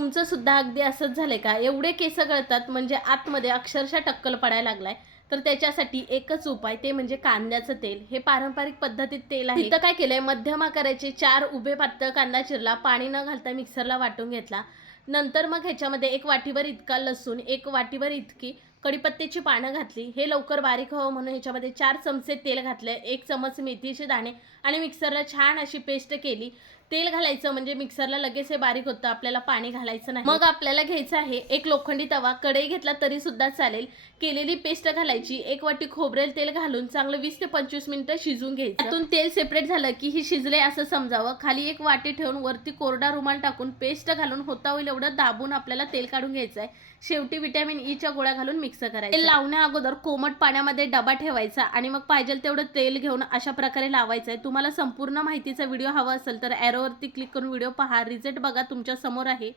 तुमचं सुद्धा अगदी असंच झालंय का? एवढे केस गळतात म्हणजे आतमध्ये अक्षरशः टक्कल पडायला लागलाय. तर त्याच्यासाठी एकच उपाय ते म्हणजे कांद्याचं तेल. हे पारंपरिक पद्धतीत तेल आहे. तिथं काय केलंय? मध्यम आकाराचे चार उभे पातळ कांदा चिरला पाणी न घालता मिक्सरला वाटून घेतला. नंतर मग ह्याच्यामध्ये एक वाटीभर इतका लसूण एक वाटीभर इतकी कडीपत्त्याची पानं घातली हे लवकर बारीक व्हावं म्हणून ह्याच्यामध्ये चार चमचे तेल घातले एक चमच मेथीचे दाणे आणि मिक्सरला छान अशी पेस्ट केली. तेल घालायचं म्हणजे मिक्सरला लगेच हे बारीक होतं आपल्याला पाणी घालायचं नाही. मग आपल्याला घ्यायचं आहे एक लोखंडी तवा कढई घेतला तरी सुद्धा चालेल. केलेली पेस्ट घालायची एक वाटी खोबरेल तेल घालून चांगलं वीस ते पंचवीस मिनिटं शिजून घ्यायचं. त्यातून तेल सेपरेट झालं की ही शिजले असं समजावं. खाली एक वाटी ठेवून वरती कोरडा रुमाल टाकून पेस्ट घालून होता होईल एवढं दाबून आपल्याला तेल काढून घ्यायचं आहे शेवटी विटॅमिन ईच्या e गोळ्या घालून मिक्स करायचं. तेल लावण्या अगोदर कोमट पाण्यामध्ये डबा ठेवायचा आणि मग पाहिजे तेवढं तेल घेऊन अशा प्रकारे लावायचं आहे तुम्हाला संपूर्ण माहितीचा व्हिडिओ हवा असेल तर ॲरोवरती क्लिक करून व्हिडिओ पहा. रिझल्ट बघा तुमच्यासमोर आहे.